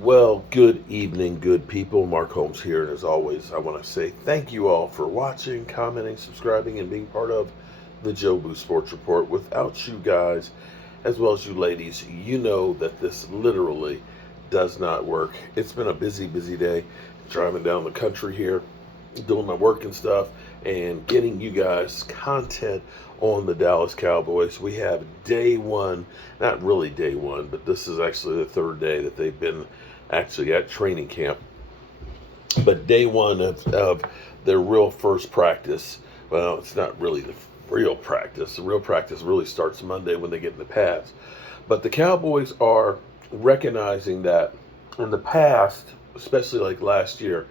Well, good evening, good people. Mark Holmes here, and as always, I want to say thank you all for watching, commenting, subscribing, and being part of the Jobu Sports Report. Without you guys, as well as you ladies, you know that this literally does not work. It's been a busy, busy day driving down the country here, doing my work and stuff, and getting you guys content on the Dallas Cowboys. We have day one, not really day one, but this is actually the third day that they've been actually at training camp. But day one of their real first practice, well, it's not really the real practice. The real practice really starts Monday when they get in the pads. But the Cowboys are recognizing that in the past, especially like last year,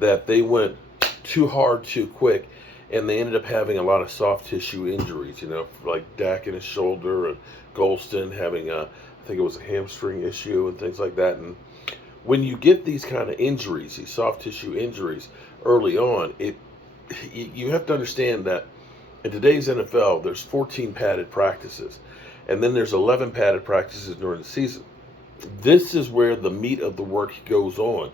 that they went too hard too quick and they ended up having a lot of soft tissue injuries, like Dak in his shoulder and Golston having I think it was a hamstring issue and things like that. And when you get these kind of injuries, these soft tissue injuries early on, you have to understand that in today's NFL, there's 14 padded practices, and then there's 11 padded practices during the season. This is where the meat of the work goes on.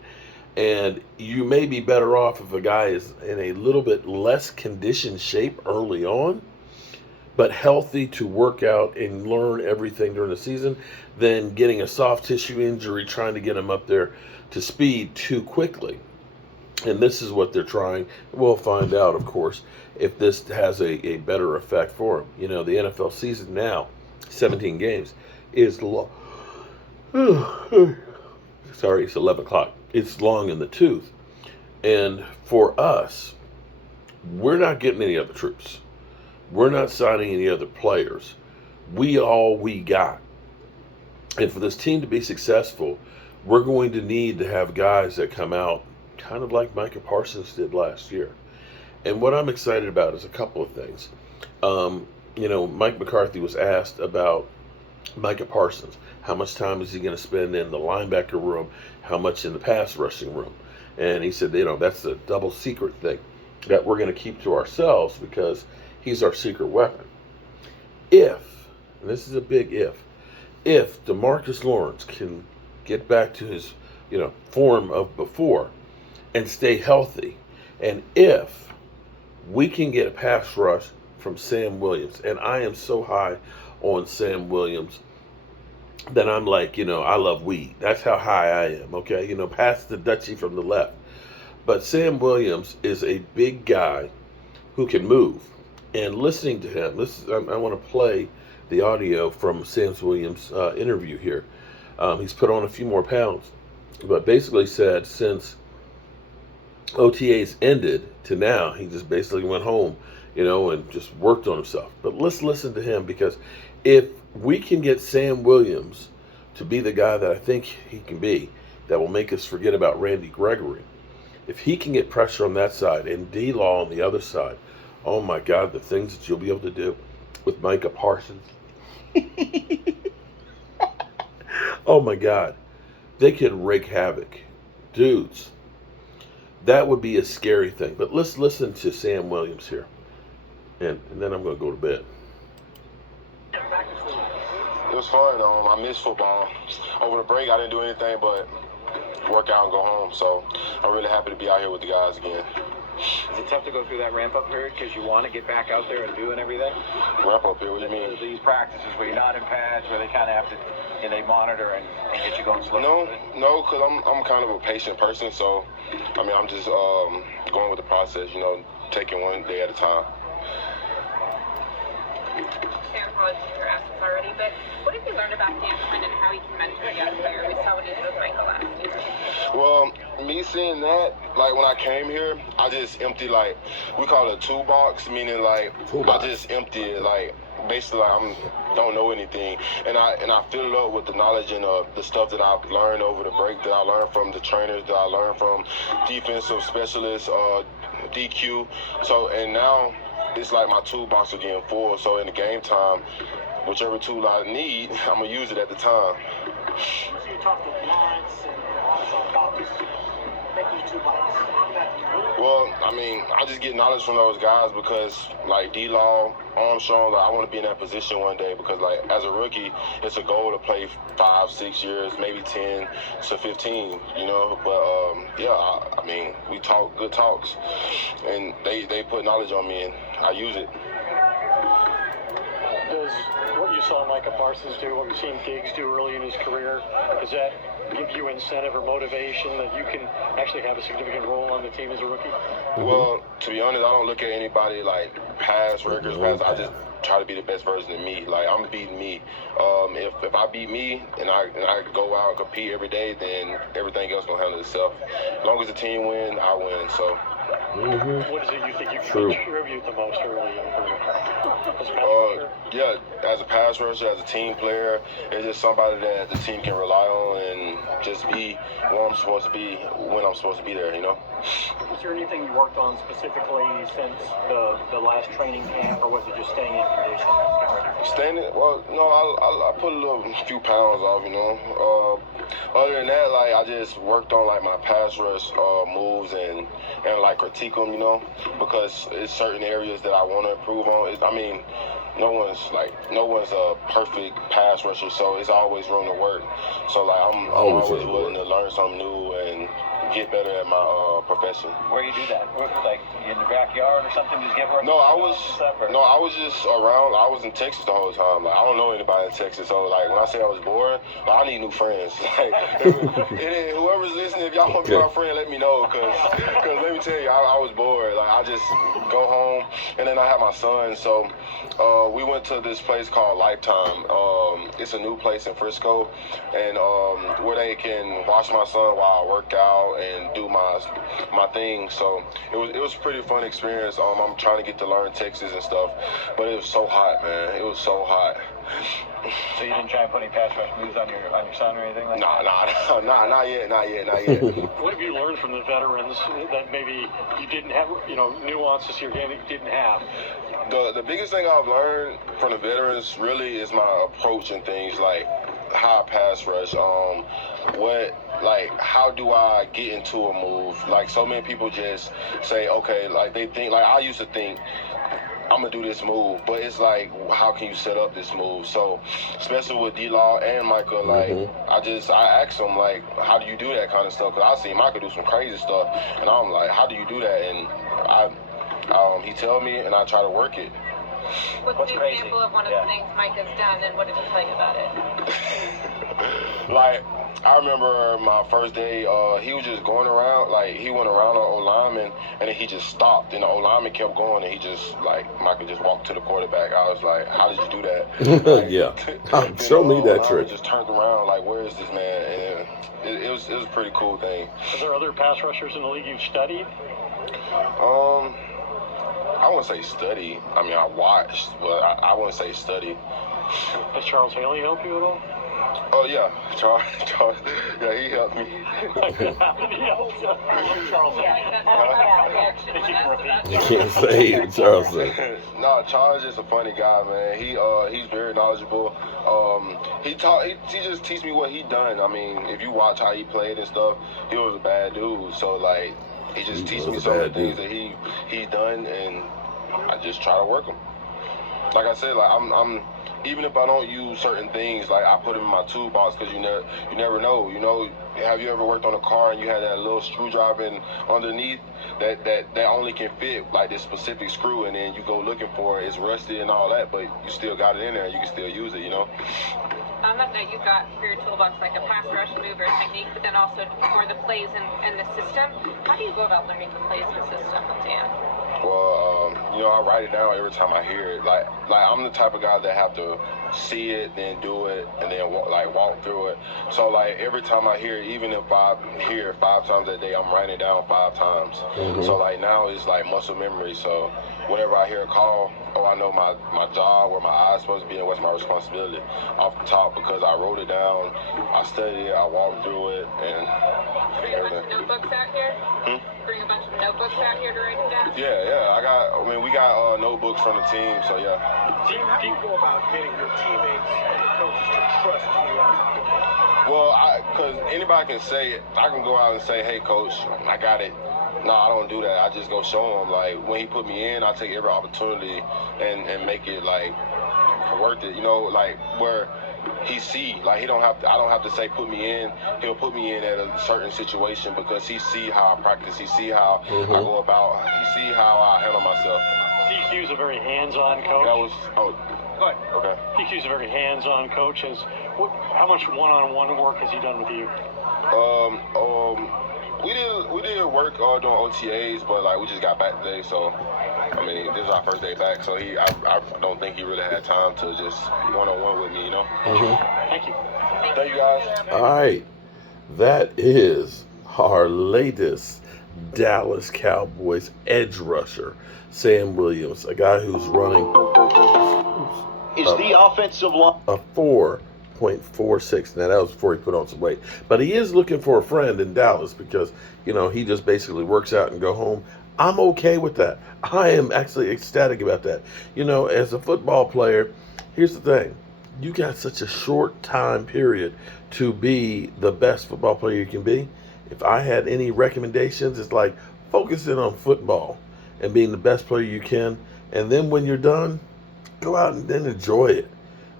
And you may be better off if a guy is in a little bit less conditioned shape early on, but healthy to work out and learn everything during the season, than getting a soft tissue injury trying to get him up there to speed too quickly. And this is what they're trying. We'll find out, of course, if this has a better effect for him. The NFL season now, 17 games, is long. Sorry, it's 11 o'clock. It's long in the tooth. And for us, we're not getting any other troops. We're not signing any other players. We got. And for this team to be successful, we're going to need to have guys that come out kind of like Micah Parsons did last year. And what I'm excited about is a couple of things. Mike McCarthy was asked about Micah Parsons. How much time is he going to spend in the linebacker room? How much in the pass rushing room? And he said, that's a double secret thing that we're going to keep to ourselves because he's our secret weapon. And this is a big if DeMarcus Lawrence can get back to his, form of before and stay healthy, and if we can get a pass rush from Sam Williams, and I am so high on Sam Williams that I'm like, I love weed. That's how high I am, okay? Pass the Dutchie from the left. But Sam Williams is a big guy who can move. And listening to him, I want to play the audio from Sam Williams' interview here. He's put on a few more pounds, but basically said since OTAs ended to now, he just basically went home, and just worked on himself. But let's listen to him, because if we can get Sam Williams to be the guy that I think he can be, that will make us forget about Randy Gregory. If he can get pressure on that side and D-Law on the other side, oh my God, the things that you'll be able to do with Micah Parsons. Oh my God, they could wreak havoc. Dudes, that would be a scary thing. But let's listen to Sam Williams here. And then I'm going to go to bed. It was fun. I missed football. Over the break, I didn't do anything but work out and go home. So I'm really happy to be out here with the guys again. Is it tough to go through that ramp-up period because you want to get back out there and doing everything? Ramp-up period? What do you mean? These practices where you're not in pads, where they kind of have to, they monitor and get you going slow. No, because I'm kind of a patient person. So, I'm just going with the process, taking one day at a time. Sam probably your assets already, but what have you learned about Dan Quinn and how he can mentor young players? We saw what he did with Michael last year. Well, me seeing that, like when I came here, I just emptied, like, we call it a toolbox, meaning like I just empty it, like basically like I don't know anything, and I fill it up with the knowledge and the stuff that I've learned over the break, that I learned from the trainers, that I learned from defensive specialists, DQ. So, and now it's like my toolbox is getting full. So in the game time, whichever tool I need, I'm gonna use it at the time. So you talked to Lawrence and also about this make these 2 box? Well, I mean, I just get knowledge from those guys because, like, D-Law, Armstrong, like, I want to be in that position one day because, like, as a rookie, it's a goal to play 5, 6 years, maybe 10 to 15, you know. But, yeah, I mean, we talk good talks, and they put knowledge on me, and I use it. Does what you saw Micah Parsons do, what you've seen Diggs do early in his career, does that give you incentive or motivation that you can actually have a significant role on the team as a rookie? Well, to be honest, I don't look at anybody like past records. I just try to be the best version of me. Like, I'm beating me. If I beat me and I go out and compete every day, then everything else gonna handle itself. As long as the team win, I win. So. What is it you think you can contribute the most early in your career? Yeah, as a pass rusher, as a team player, it's just somebody that the team can rely on and just be where I'm supposed to be when I'm supposed to be there, you know? Was there anything you worked on specifically since the last training camp, or was it just staying in condition? Well, no, I put a few pounds off, you know. Other than that, like, I just worked on, like, my pass rush moves and like, critique them, you know, because it's certain areas that I want to improve on. No one's a perfect pass rusher, so it's always room to work. So, like, I'm always willing to learn something new and get better at my profession. Where you do that? Like in the backyard or something? Just get work? No, I was just around. I was in Texas the whole time. Like, I don't know anybody in Texas, so, like, when I say I was bored, like, I need new friends. Like, whoever's listening, if y'all want to be my friend, let me know, cause let me tell you, I was bored. Like, I just go home, and then I have my son, so we went to this place called Lifetime. It's a new place in Frisco, and where they can watch my son while I work out and do my thing. So it was a pretty fun experience. I'm trying to get to learn Texas and stuff, but it was so hot, man. It was so hot. So you didn't try and put any pass rush moves on your son or anything like that? Nah, not yet. What have you learned from the veterans that maybe you didn't have, you know, nuances to your game that you didn't have? The biggest thing I've learned from the veterans really is my approach and things, like how I pass rush. How do I get into a move? Like, so many people just say, okay, like, they think, like, I used to think, I'm gonna do this move, but it's like, how can you set up this move? So, especially with D-Law and Micah, like, I asked them, like, how do you do that kind of stuff? Because I seen Micah do some crazy stuff, and I'm like, how do you do that? And he tell me, and I try to work it. What's an example of one of the things Mike has done, and what did he tell you about it? Like, I remember my first day, he was just going around, like, he went around an O-lineman, and then he just stopped, and the O-lineman kept going, and he just, like, Michael just walked to the quarterback. I was like, how did you do that? Like, yeah. Show me that trick. Just turned around, like, where is this man? And it was a pretty cool thing. Are there other pass rushers in the league you've studied? I wouldn't say study. I mean, I watched, but I wouldn't say study. Does Charles Haley help you at all? Oh, yeah. Charles, yeah, he helped me. Charles. You can't say Charles. No, Charles is a funny guy, man. He's very knowledgeable. He just teach me what he done. I mean, if you watch how he played and stuff, he was a bad dude. So, like, he just teach me some of the things that he done, and I just try to work them. Like I said, like, I'm even if I don't use certain things, like, I put them in my toolbox, because you never know. You know, have you ever worked on a car and you had that little screwdriver underneath that only can fit, like, this specific screw, and then you go looking for it, it's rusty and all that, but you still got it in there and you can still use it, you know? On that note, you've got for your toolbox like a pass rush move or technique, but then also for the plays and the system. How do you go about learning the plays and system, Dan? Well, you know, I write it down every time I hear it. Like I'm the type of guy that have to see it, then do it, and then walk through it. So, like, every time I hear it, even if I hear it 5 times a day, I'm writing it down 5 times. So, like, now it's like muscle memory. So whenever I hear a call, I know my job, where my eyes supposed to be, and what's my responsibility off the top, because I wrote it down, I studied it, I walked through it, and Do you have a bunch of notebooks out here? bring a bunch of notebooks out here to write it down? Yeah. We got notebooks from the team, so yeah. Team, how do you go about getting your teammates and the coaches to trust you as a football? Well, because anybody can say it. I can go out and say, hey, coach, I got it. No, I don't do that. I just go show him. Like, when he put me in, I take every opportunity and make it, like, worth it. You know, like, where he see. Like, I don't have to say put me in. He'll put me in at a certain situation because he see how I practice. He see how I go about. He see how I handle myself. DQ's a very hands-on coach. That was, But okay. DQ's a very hands-on coach. How much one-on-one work has he done with you? We did work during OTAs, but like we just got back today, so I mean this is our first day back, so I don't think he really had time to just one-on-one with me, you know. Thank you. Thank you guys. All right, that is our latest Dallas Cowboys edge rusher, Sam Williams, a guy who's running the offensive line a 4.46. Now that was before he put on some weight, but he is looking for a friend in Dallas because he just basically works out and go home. I'm okay with that. I am actually ecstatic about that. As a football player, here's the thing: you got such a short time period to be the best football player you can be. If I had any recommendations, it's like focusing on football and being the best player you can, and then when you're done, go out and then enjoy it.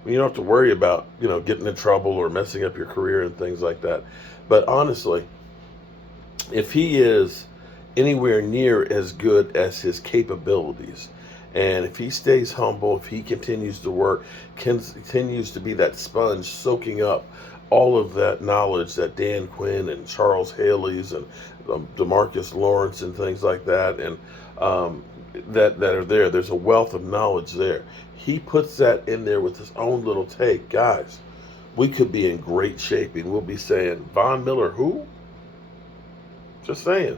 You don't have to worry about, getting in trouble or messing up your career and things like that. But honestly, if he is anywhere near as good as his capabilities, and if he stays humble, if he continues to work, continues to be that sponge soaking up all of that knowledge that Dan Quinn and Charles Haley's and DeMarcus Lawrence and things like that, and that are there. There's a wealth of knowledge there. He puts that in there with his own little take. Guys, we could be in great shape, and we'll be saying, Von Miller, who? Just saying.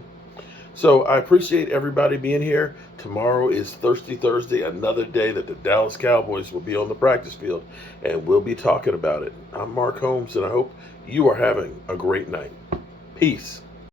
So I appreciate everybody being here. Tomorrow is Thirsty Thursday, another day that the Dallas Cowboys will be on the practice field, and we'll be talking about it. I'm Mark Holmes, and I hope you are having a great night. Peace.